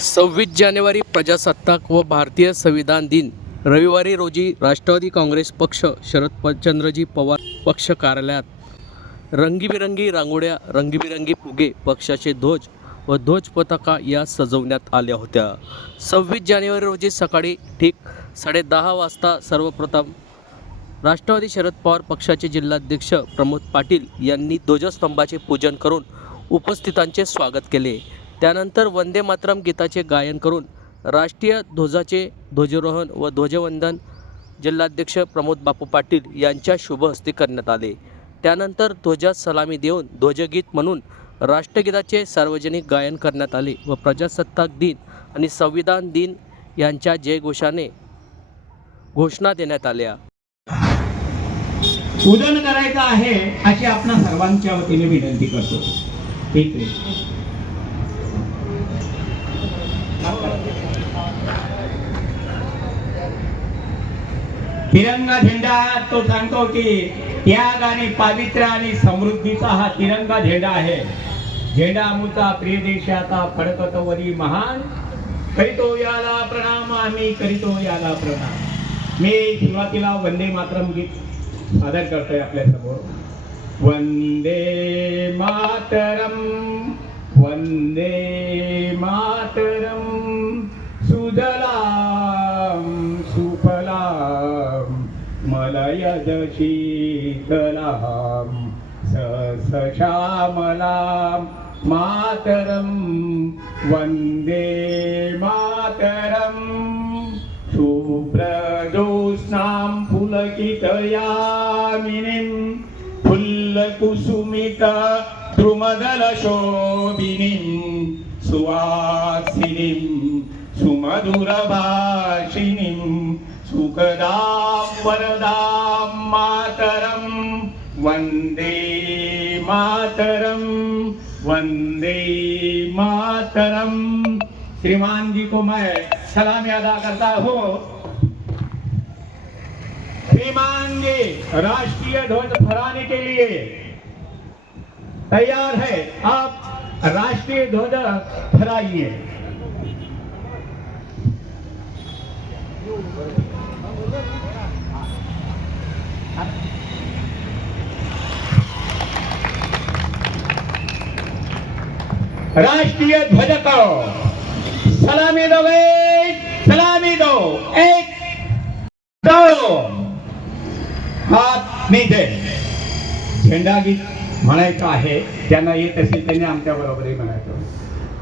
सव्वीस जानेवारी प्रजासत्ताक व भारतीय संविधान दिन. रविवारी रोजी राष्ट्रवादी काँग्रेस पक्ष शरद चंद्रजी पवार पक्ष कार्यालयात. रंगीबिरंगी रांगोळ्या रंगीबिरंगी फुगे पक्षाचे ध्वज व ध्वज पताका या सजवण्यात आल्या होत्या. सव्वीस जानेवारी रोजी सकाळी ठीक साडेदहा वाजता सर्वप्रथम राष्ट्रवादी शरद पवार पक्षाचे जिल्हाध्यक्ष प्रमोद पाटील यांनी ध्वजस्तंभाचे पूजन करून उपस्थितांचे स्वागत केले. त्यानंतर वंदे मातरम गीताचे गायन करून राष्ट्रीय ध्वजाचे ध्वजारोहण व ध्वजवंदन जिल्हाध्यक्ष प्रमोद बापू पाटील यांच्या शुभ हस्ते करण्यात आले. त्यानंतर ध्वजात सलामी देऊन ध्वजगीत म्हणून राष्ट्रगीताचे सार्वजनिक गायन करण्यात आले व प्रजासत्ताक दिन आणि संविधान दिन यांच्या जयघोषाने घोषणा देण्यात आल्या. पूजन करायचं आहे अशी आपण सर्वांच्या वतीने विनंती करतो. ठीक आहे. तिरंगा झेंडा तो सांगतो की त्याग आणि पावित्र्य आणि समृद्धीचा हा तिरंगा झेंडा आहे. झेंडा अमुचा प्रिय देशाचा फडकतवरी महान. करीतो याला प्रणाम आम्ही करीतो याला प्रणाम. मी सुरुवातीला वंदे मातरम गीत सादर करतोय आपल्यासमोर. वंदे मातरम वंदे मातरम. मलयज शीतलाम सश्यामलाम मातरम वंदे मातरम। शुभ्रजोत्स्नां पुलकितयामिनीं फुल्लकुसुमित द्रुमदलशोभिनीं सुवासिनीं सुमधुरभाषिणीं सुखदां वरदा। मातरं वंदे मातरं वंदे मातरं श्रीमान जी को मैं सलामी अदा करता हूँ। श्रीमान जी राष्ट्रीय ध्वज फहराने के लिए तैयार है। आप राष्ट्रीय ध्वज फहराइए। राष्ट्रीय ध्वज को सलामी दो गए सलामी दो एक। दो हात नीचे। झेंडा गीत म्हणायचं आहे ज्यांना येत असेल त्यांनी आमच्या बरोबरही म्हणायचं.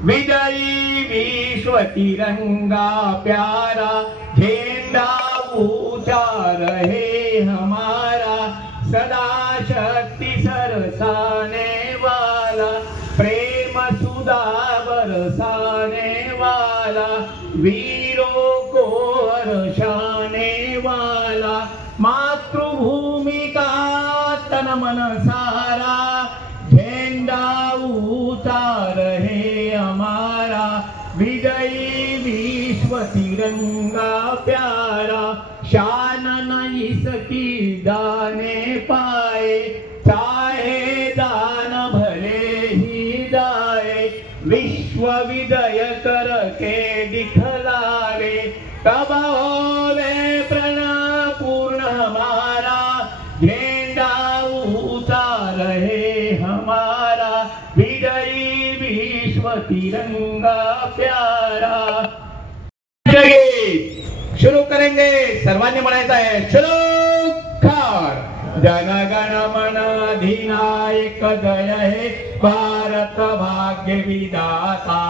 विजयी विश्व तिरंगा प्यारा झेंडा ऊंचा रहे हमारा सदा शक्ति वीरों को हर्षाने वाला मातृभूमि का तन मनसा तिरंगा प्यारा। शुरू करेंगे सर्वांनी म्हणायचं आहे शुरू खार जनगण मन अधिनायक जय हे भारत भाग्य विधाता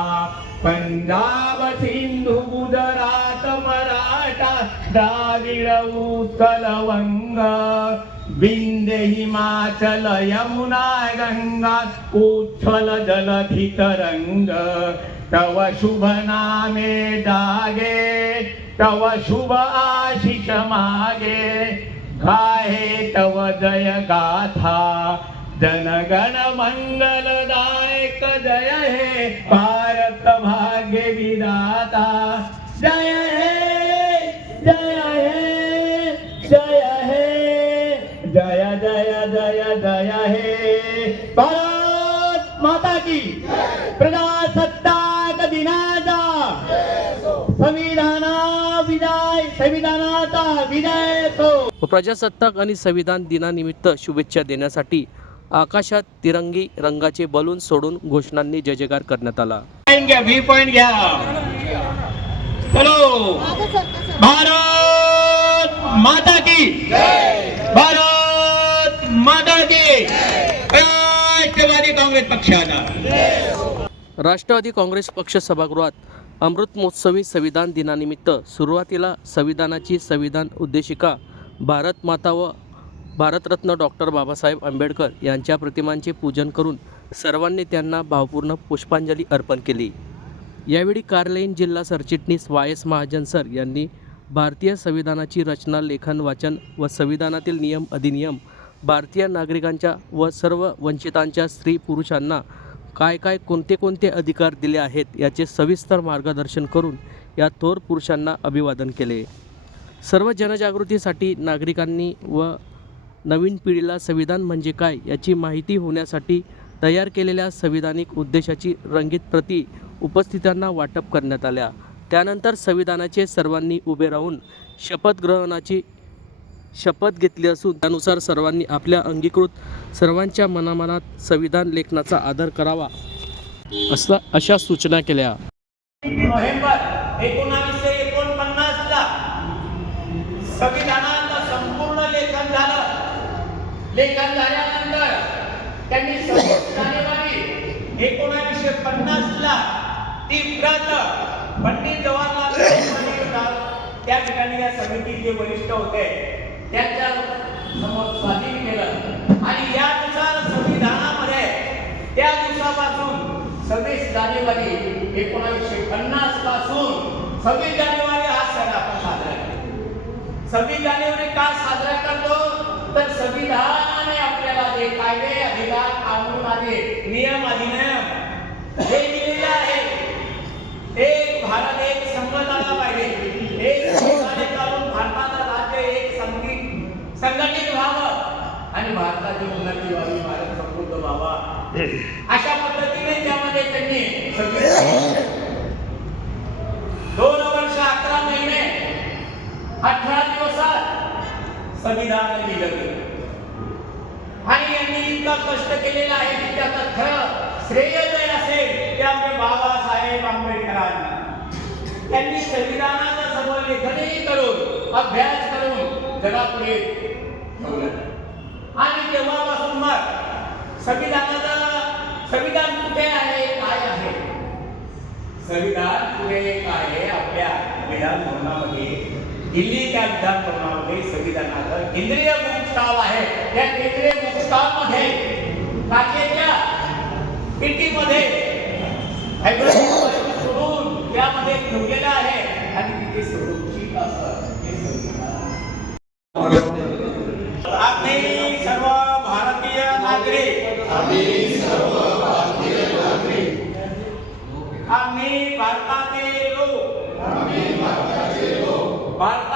पंजाब सिंधू गुजरात मराठा द्राविड उत्कल वंग विंध्य हिमाचल यमुना गंगा उच्छल जलधितरङ्ग तव शुभ नामे दागे तव शुभ आशिष मागे। गाहे तव जय गाथा जनगण मंगलदायक जय हे। भारत भाग्य विदाता जय प्रजासत्ताक दिनाचा संविधाना विजय संविधानाचा विजय तो। प्रजासत्ताक आणि संविधान दिनानिमित्त शुभेच्छा देण्यासाठी आकाशात तिरंगी रंगाचे बलून सोडून घोषणांनी जयजयकार करण्यात आला. भारत माता की भारत माता की राष्ट्रवादी काँग्रेस पक्षाचा। राष्ट्रवादी काँग्रेस पक्ष सभागृहात अमृत महोत्सवी संविधान दिनानिमित्त सुरुवातीला संविधानाची संविधान उद्देशिका भारत माता व भारतरत्न डॉक्टर बाबासाहेब आंबेडकर यांच्या प्रतिमांचे पूजन करून सर्वांनी त्यांना भावपूर्ण पुष्पांजली अर्पण केली. यावेळी कार्यालयीन जिल्हा सरचिटणीस वाय एस महाजन सर यांनी भारतीय संविधानाची रचना लेखन वाचन व संविधानातील नियम अधिनियम भारतीय नागरिकांच्या व सर्व वंचितांच्या स्त्री पुरुषांना काय काय कोणते कोणते अधिकार दिले आहेत याचे सविस्तर मार्गदर्शन करून या थोर पुरुषांना अभिवादन केले. सर्व जनजागृतीसाठी नागरिकांनी व नवीन पिढीला संविधान म्हणजे काय याची माहिती होण्यासाठी तयार केलेल्या संविधानिक उद्देशाची रंगीत प्रती उपस्थितांना वाटप करण्यात आल्या. त्यानंतर संविधानाचे सर्वांनी उभे राहून शपथग्रहणाची शपथ घेतली असून त्यानुसार सर्वांनी आपल्या अंगीकृत सर्वांच्या मनामनात संविधान लेखनाचा आदर करावा. असा अशा सूचना केल्या. नोव्हेंबर एकोणावीसशे एकोणपन्नास ला संविधानाचं संपूर्ण लेखन झालं. लेखन झाल्यानंतर त्यांनी सव्वीस जानेवारी एकोणावीसशे पन्नास ला ती प्रत पंडित जवाहरलाल नेहरू त्या ठिकाणी या समितीचे वरिष्ठ होते. त्यांच्यासमोर स्वाधीन केलं. आणि यानुसार संविधानामध्ये त्या दिवसापासून सव्वीस जानेवारी एकोणीसशे पन्नासपासून सव्वीस जानेवारी हा सण आपण साजरा करतो सव्वीस जानेवारी का साजरा करतो? तर संविधानाने आपल्याला जे कायदे अधिकार कानून आले नियम अधिनियम हे दिलेले आहे एक भारत एक संघ झाला पाहिजे एक संघाने चालून भारताचं राज्य एक संघिक संघटित व्हावं आणि भारताची उन्नती व्हावी भारत समृद्ध व्हावा अशा पद्धतीने त्यामध्ये त्यांनी दोन वर्ष अकरा महिने अठरा दिवसात संविधान लिहिलं गेलं. आणि यांनी इतका कष्ट केलेला आहे की त्याचं खरं श्रेय जर असेल ते आमचे बाबासाहेब आंबेडकरांना. त्यांनी संविधानाचं समोर लेखनही करून अभ्यास करून जगापुढे ठेवलं. आणि तेव्हा संविधानाचा संविधान कुठे आहे काय आहे? संविधान कुठे काय आहे? आपल्या विधान भवनामध्ये दिल्ली त्या विधान भवनामध्ये संविधानाचं केंद्रीय मुख्यस्थान आहे. त्या केंद्रीय बुकमध्ये काचेच्या पेटीमध्ये सोडून त्यामध्ये ठेवलेलं आहे. आणि तिथे सुरक्षित असतात भारताचे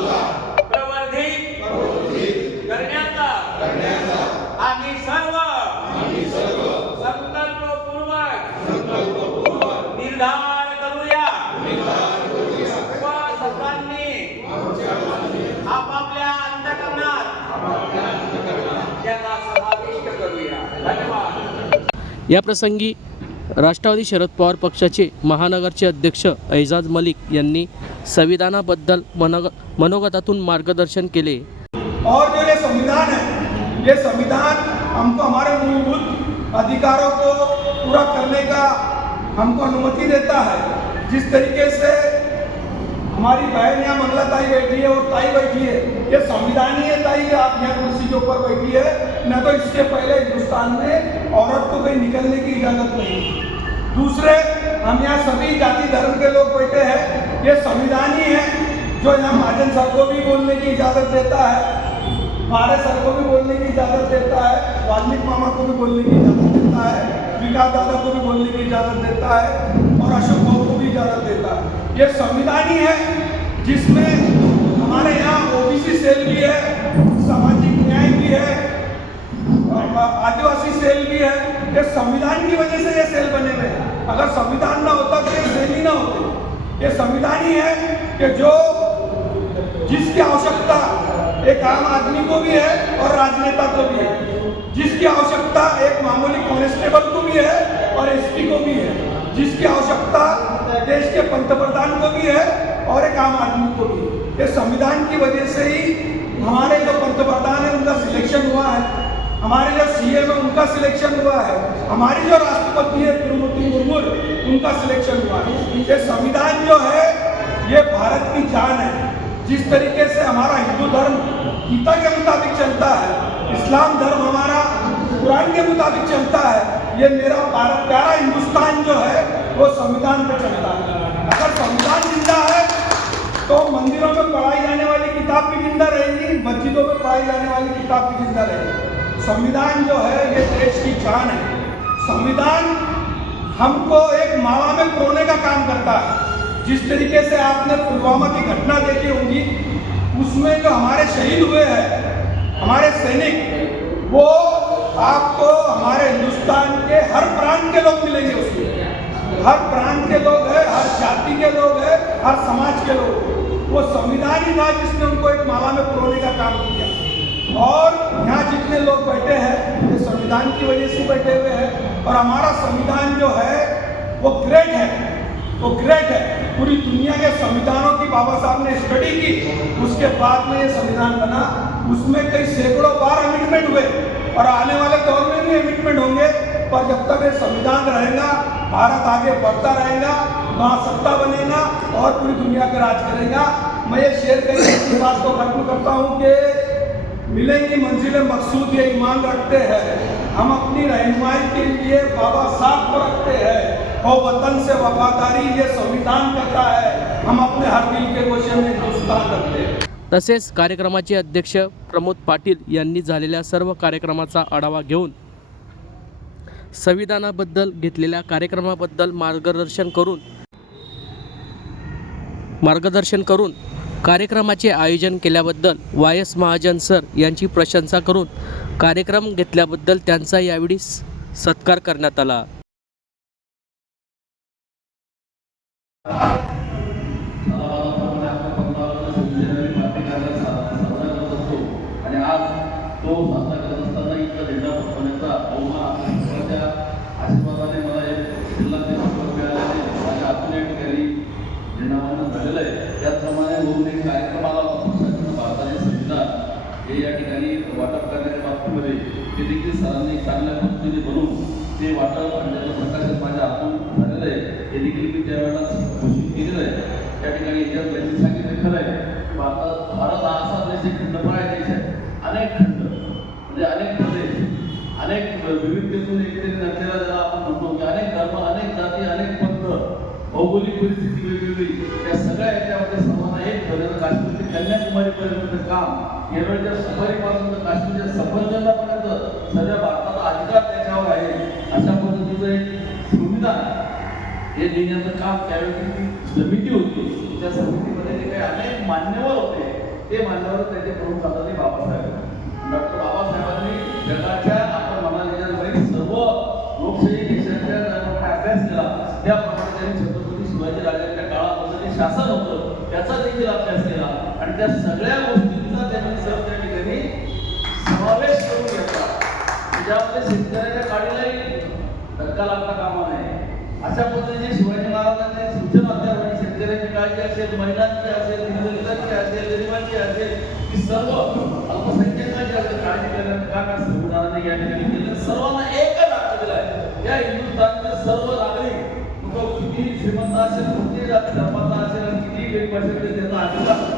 प्रवर्धित. करण्याचा. आम्ही सर्व. संकल्पपूर्वक. निर्धार करूया. व सर्वांनी आपापल्या अंतकरणात त्याचा समाविष्ट करूया. धन्यवाद. या प्रसंगी राष्ट्रवादी शरद पवार पक्षाचे महानगरचे अध्यक्ष ऐजाज मलिक यांनी संविधानाबद्दल मनोग मनोगतातून मार्गदर्शन केले. और जो ये संविधान है ये संविधान हमको हमारे मूलभूत अधिकारों को पूरा करने का हमको अनुमति देता है। जिस तरीके से हमारी बहन यहाँ मंगला ताई बैठी है और ताई बैठी है। ये संविधान है ताई, आप यहाँ कुर्सी के ऊपर बैठी है। न तो इसके पहले हिंदुस्तान में औरत को कहीं निकलने की इजाज़त नहीं। दूसरे, हम यहाँ सभी जाति धर्म के लोग बैठे हैं। ये संविधान ही है जो यहाँ महाजन साहब को भी बोलने की इजाज़त देता है भारत सर को भी बोलने की इजाज़त देता है, वाल्मीकि मामा को भी बोलने की इजाज़त देता है, विकास दादा को भी बोलने की इजाज़त देता है, और अशोक बाबू को भी इजाज़त देता है। ये संविधान ही है जिसमें हमारे यहाँ ओबीसी सेल भी है, सामाजिक न्याय भी है आदिवासी सेल भी है। ये संविधान की वजह से ये सेल बने हुए अगर संविधान ना होता तो ये सेल ही ना होते। ये संविधान ही है कि जो जिसकी आवश्यकता एक आम आदमी को भी है और राजनेता को भी है। जिसकी आवश्यकता एक मामूली कांस्टेबल को भी है और एसपी को भी है। जिसकी आवश्यकता देश के पंतप्रधान को भी है और एक आम आदमी को भी ये संविधान की वजह से ही हमारे जो पंतप्रधान है, उनका सिलेक्शन हुआ है। हमारे जो सीएम है उनका सिलेक्शन हुआ है। हमारी जो राष्ट्रपति है तिरुमूर्ति मुर्मू, उनका सिलेक्शन हुआ है। ये संविधान जो है, ये भारत की जान है। जिस तरीके से हमारा हिंदू धर्म गीता के मुताबिक चलता है, इस्लाम धर्म हमारा कुरान के मुताबिक चलता है, ये मेरा भारत प्यारा हिंदुस्तान जो है, वो संविधान पे चलता है। अगर संविधान ज़िंदा है तो मंदिरों में पढ़ाई जाने वाली किताब भी ज़िंदा रहेगी, मस्जिदों में पढ़ाई जाने वाली किताब भी ज़िंदा रहेगी। संविधान जो है, ये देश की जान है। संविधान हमको एक मावा में पुरोने का काम करता है। जिस तरीके से आपने पुलवामा की घटना देखी होगी, उसमें जो हमारे शहीद हुए हैं, हमारे सैनिक, वो आपको हमारे हिंदुस्तान के हर प्रांत के लोग मिलेंगे उसमें। हर प्रांत के लोग हैं, हर जाति के लोग हैं, हर समाज के लोग। वो संविधान ही था जिसने उनको एक माला में पुरोने का काम किया। और यहाँ जितने लोग बैठे हैं, ये संविधान की वजह से बैठे हुए हैं। और हमारा संविधान जो है, वो ग्रेट है। वो ग्रेट है। पूरी दुनिया के संविधानों की बाबा साहब ने स्टडी की। उसके बाद में ये संविधान बना। उसमें कई सैकड़ों बार अमेंडमेंट हुए। और आने वाले दौर में भी अमेंडमेंट होंगे। पर जब तक ये संविधान रहेगा, भारत आगे बढ़ता रहेगा, महासत्ता बनेगा और पूरी दुनिया का राज करेगा, मैं ये शेयर करके बात को खत्म करता हूँ कि मिलेंगी मंजिलें मकसूद, ये ईमान रखते हैं। हम अपनी रहनुमाई के लिए बाबा साहब को रखते हैं। और वतन से वफादारी, ये संविधान कहता है। हम अपने हर दिल के गोशे में हिंदुस्तान रखते हैं। तसेच कार्यक्रमाचे अध्यक्ष प्रमोद पाटील यांनी झालेल्या सर्व कार्यक्रमाचा आढावा घेऊन संविधानाबद्दल घेतलेल्या कार्यक्रमाबद्दल मार्गदर्शन करून मार्गदर्शन करून कार्यक्रमाचे आयोजन केल्याबद्दल वाय एस महाजन सर यांची प्रशंसा करून कार्यक्रम घेतल्याबद्दल त्यांचा यावेळी सत्कार करण्यात आला. त्याचप्रमाणे एक कार्यक्रमाला पक्षाचं भारताचे संविधान हे या ठिकाणी वाटप करण्याच्या बाबतीमध्ये ते देखील सरांनी चांगल्या पद्धतीने बनवून ते वाटप आणि त्याचं प्रकाशन माझ्या हातून झालेलं आहे. हे देखील मी त्या ठरलेलं कन्याकुमारीपर्यंतचं काम केरळच्या सफारीपासून तर काश्मीरच्या सफरचंदापर्यंत सगळ्या भारताचा अधिकार त्याच्यावर आहे अशा पद्धतीचं एक संविधान हे देण्याचं काम त्यावेळी समिती होती. त्या समितीमध्ये जे काही अनेक मान्यवर होते ते मान्यवर त्याचे प्रमुख आता बाबासाहेब डॉक्टर बाबासाहेबांनी जगाच्या आपण म्हणाले जाणारे सर्व लोकशाही देशाच्या ज्याप्रमाणे अभ्यास केला त्याप्रमाणे त्यांनी छत्रपती शिवाजी राजांच्या काळामध्ये जे शासन होतं त्याचा देखील अभ्यास केला या सगळ्या गोष्टींचा त्यांनी सर त्या ठिकाणी समावेश करून घेतला. ज्यामध्ये शेतकऱ्याच्या काढीलाही धक्का लागता कामा नये अशा पद्धतीने शिवाजी महाराजांनी सूचना त्यावेळी शेतकऱ्यांची काळजी असेल महिलांची असेल दलितांची असेल गरिबांची असेल ही सर्व अल्पसंख्याकांची असेल काळजी करण्यात का का संविधानाने या ठिकाणी केलं? सर्वांना एकच हक्क आहे. या हिंदुस्थानचे सर्व नागरिक किती श्रीमंत असेल कोणती जाती धर्माचा असेल किती गरीब असेल त्याचा अधिकार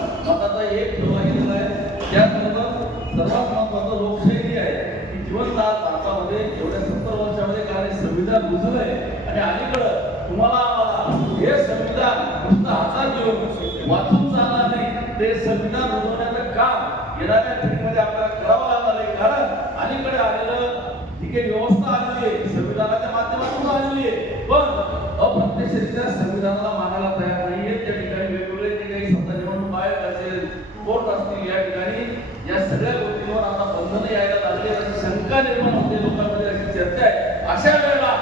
हे आणि अलीकडं तुम्हाला आम्हाला हे संविधान नुसतं हातात घेऊन वाचून चालणार नाही. ते संविधान रुजवण्याचं काम येणाऱ्या पिढीमध्ये आपल्याला करावं लागणार आहे. कारण अलीकडे आलेलं ही काही व्यवस्था आलेली आहे. संविधानाच्या माध्यमातून आलेली आहे. पण अप्रत्यक्षरित्या संविधानाला मानायला तयार नाहीये त्या ठिकाणी वेगवेगळे जे काही समजा निवडणूक आयोग असेल कोर्ट असतील या ठिकाणी या सगळ्या गोष्टींवर आता बंधनं यायला लागली अशी शंका निर्माण होते लोकांमध्ये अशी चर्चा आहे अशा वेळेला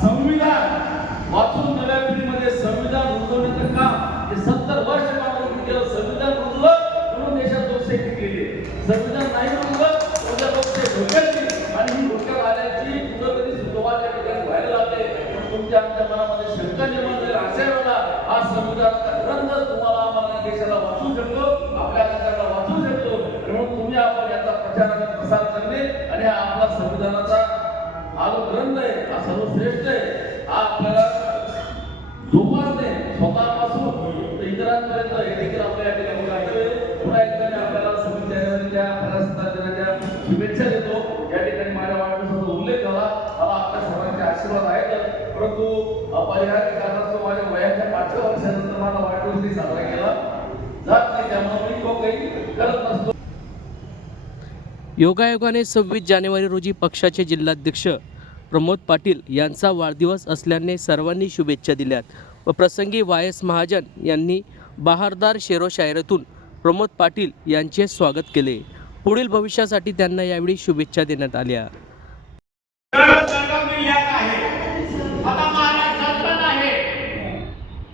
संविधान वाचून नव्या पिढीमध्ये संविधान रुजवण्याचं काम हे सत्तर वर्ष मागून केलं संविधान रुजलं म्हणून देशात लोकशाही टिकलेली आहे. संविधान नाही रुजलं उद्या लोकशाही धोक्यात येईल आणि ही धोक्यात आल्याची कुठंतरी सुरुवात या ठिकाणी व्हायला लागते पण तुमच्या आमच्या मनामध्ये शंका निर्माण झाली अशा वेळेला हा संविधानाचा ग्रंथ तुम्हाला आम्हाला देशाला वाचू शकतो आपल्या अधिकाराला वाचू शकतो. म्हणून तुम्ही आपण याचा प्रचार आणि प्रसार करणे आणि हा आपला संविधानाचा हा जो ग्रंथ आहे हा सर्वश्रेष्ठ आहे हा आपल्याला जोपासणे स्वतःपासून इतरांपर्यंत. हे देखील आपल्या या ठिकाणी आहे. पुन्हा एकदा आपल्याला सव्वीस जानेवारीच्या दिनाच्या शुभेच्छा देतो. या ठिकाणी माझ्या वाढदिवसाचा उल्लेख झाला. मला आपल्या सर्वांचे आशीर्वाद आहेत. परंतु अपरिहार्य कारणास्तव माझ्या वयाच्या पाचव्या वर्षानंतर माझा वाढदिवस नाही साजरा केला जात नाही त्यामुळे मी तो काही करत नसतो योगायोगाने सव्वीस जानेवारी रोजी पक्षाचे जिल्हाध्यक्ष प्रमोद पाटील यांचा वाढदिवस असल्याने सर्वांनी शुभेच्छा दिल्यात. व प्रसंगी वाय एस महाजन यांनी बहारदार शेरो शायरातून प्रमोद पाटील यांचे स्वागत केले. पुढील भविष्यासाठी त्यांना यावेळी शुभेच्छा देण्यात आल्या मिळत आहे आता महाराज सत्तर आहे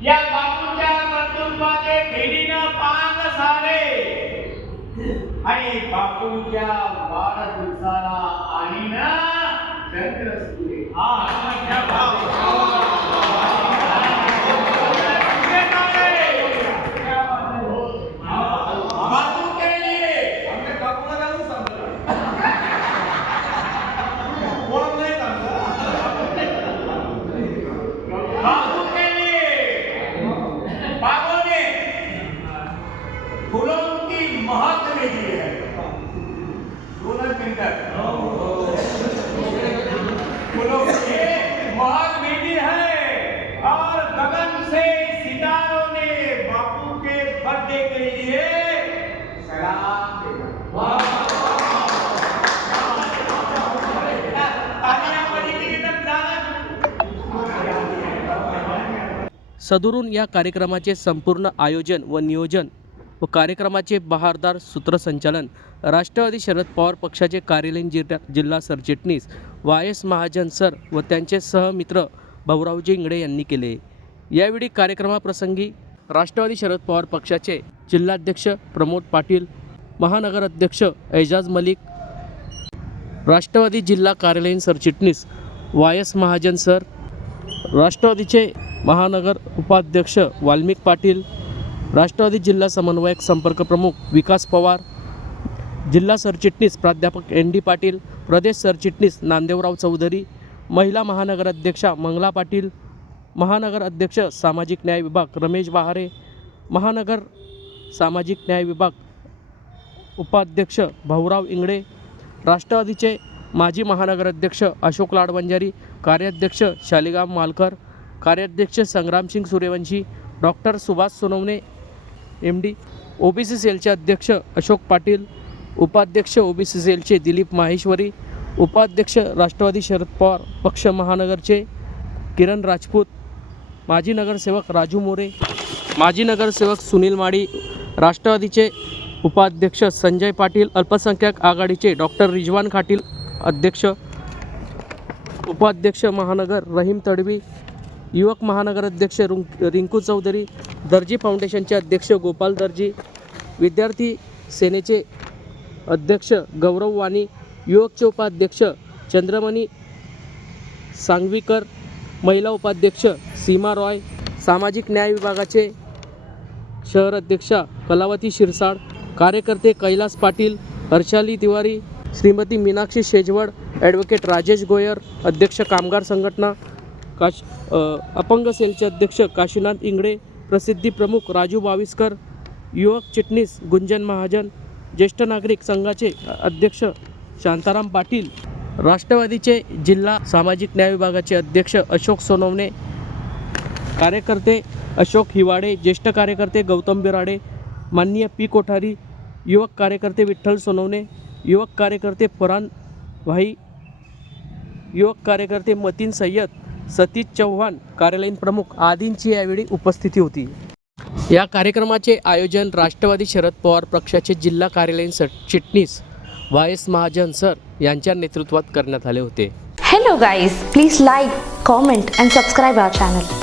या बापूच्या कर्तृत्वाचे भेटीनं पांग सारे आणि बापूच्या वाढदिवसाला आणि ना चंद्र सूर्य हा त्या बापू के लिए आमच्या काकूला जाऊन सांगतो कोण नाही सांगतो बापू के लिए बाबू ने फूलों की महत्त्व दी है दोनों मिलकर फूलों की महत्त्व दी है और गगन से सितारों ने बापू के बर्थडे के लिए सलाम भेजा तालियां बजी की एकदम ज्यादा सदुरून या कार्यक्रमाचे संपूर्ण आयोजन व नियोजन व कार्यक्रमाचे बहारदार सूत्रसंचालन राष्ट्रवादी शरद पवार पक्षाचे कार्यालयीन जिल्हा जिल्हा सरचिटणीस वाय एस महाजन सर व त्यांचे सहमित्र भाऊरावजी इंगडे यांनी केले. यावेळी कार्यक्रमाप्रसंगी राष्ट्रवादी शरद पवार पक्षाचे जिल्हाध्यक्ष प्रमोद पाटील महानगर अध्यक्ष एजाज मलिक राष्ट्रवादी जिल्हा कार्यालयीन सरचिटणीस वाय एस महाजन सर राष्ट्रवादीचे महानगर उपाध्यक्ष वाल्मिक पाटील राष्ट्रवादी जिल्हा समन्वयक संपर्क प्रमुख विकास पवार जिल्हा सरचिटणीस प्राध्यापक एन डी पाटील प्रदेश सरचिटणीस नांदेवराव चौधरी महिला महानगर अध्यक्षा मंगला पाटील महानगर अध्यक्ष सामाजिक न्याय विभाग रमेश बहारे महानगर सामाजिक न्याय विभाग उपाध्यक्ष भाऊराव इंगडे राष्ट्रवादीचे माजी महानगर अध्यक्ष अशोक लाडवंजारी कार्याध्यक्ष शालिगाम मालकर कार्याध्यक्ष Sangramsingh Suryavanshi doctor Subhash Sonawane M D O B C सेलचे अध्यक्ष अशोक पाटील उपाध्यक्ष ओ बी सी सेलचे दिलीप माहेश्वरी उपाध्यक्ष राष्ट्रवादी शरद पवार पक्ष महानगरचे किरण राजपूत माजी नगरसेवक राजू मोरे माजी नगरसेवक सुनील माडी राष्ट्रवादीचे उपाध्यक्ष संजय पाटील अल्पसंख्याक आघाडीचे डॉक्टर रिजवान खाटील अध्यक्ष उपाध्यक्ष महानगर रहीम तडवी युवक महानगर अध्यक्ष रुंक रिंकू चौधरी दर्जी फाउंडेशनचे अध्यक्ष गोपाल दर्जी विद्यार्थी सेनेचे अध्यक्ष गौरव वाणी युवकचे उपाध्यक्ष चंद्रमणी सांगवीकर महिला उपाध्यक्ष सीमा रॉय सामाजिक न्याय विभागाचे शहर अध्यक्षा कलावती शिरसाड कार्यकर्ते कैलास पाटील हर्षाली तिवारी श्रीमती मीनाक्षी शेजवड ॲडव्होकेट राजेश गोयर अध्यक्ष कामगार संघटना काश अपंग सेलचे अध्यक्ष काशीनाथ इंगडे प्रसिद्धी प्रमुख राजू बाविस्कर युवक चिटणीस गुंजन महाजन ज्येष्ठ नागरिक संघाचे अध्यक्ष शांताराम पाटील राष्ट्रवादीचे जिल्हा सामाजिक न्याय विभागाचे अध्यक्ष अशोक सोनवणे कार्यकर्ते अशोक हिवाडे ज्येष्ठ कार्यकर्ते गौतम बिराडे माननीय पी कोठारी युवक कार्यकर्ते विठ्ठल सोनवणे युवक कार्यकर्ते फरान भाई युवक कार्यकर्ते मतीन सय्यद सतीश चव्हाण कार्यालयीन प्रमुख आदींची यावेळी उपस्थिती होती. या कार्यक्रमाचे आयोजन राष्ट्रवादी शरद पवार पक्षाचे जिल्हा कार्यालयीन चिटणीस वाय एस महाजन सर यांच्या नेतृत्वात करण्यात आले होते. Hello guys please like comment and subscribe our channel